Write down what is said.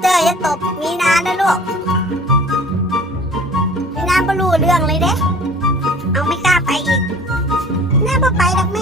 เจะตบมีนานะลูก มีนาบ่รู้เรื่องเลยเด้ เอาไม่กล้าไปอีกแม่บ่ไปดอกแม่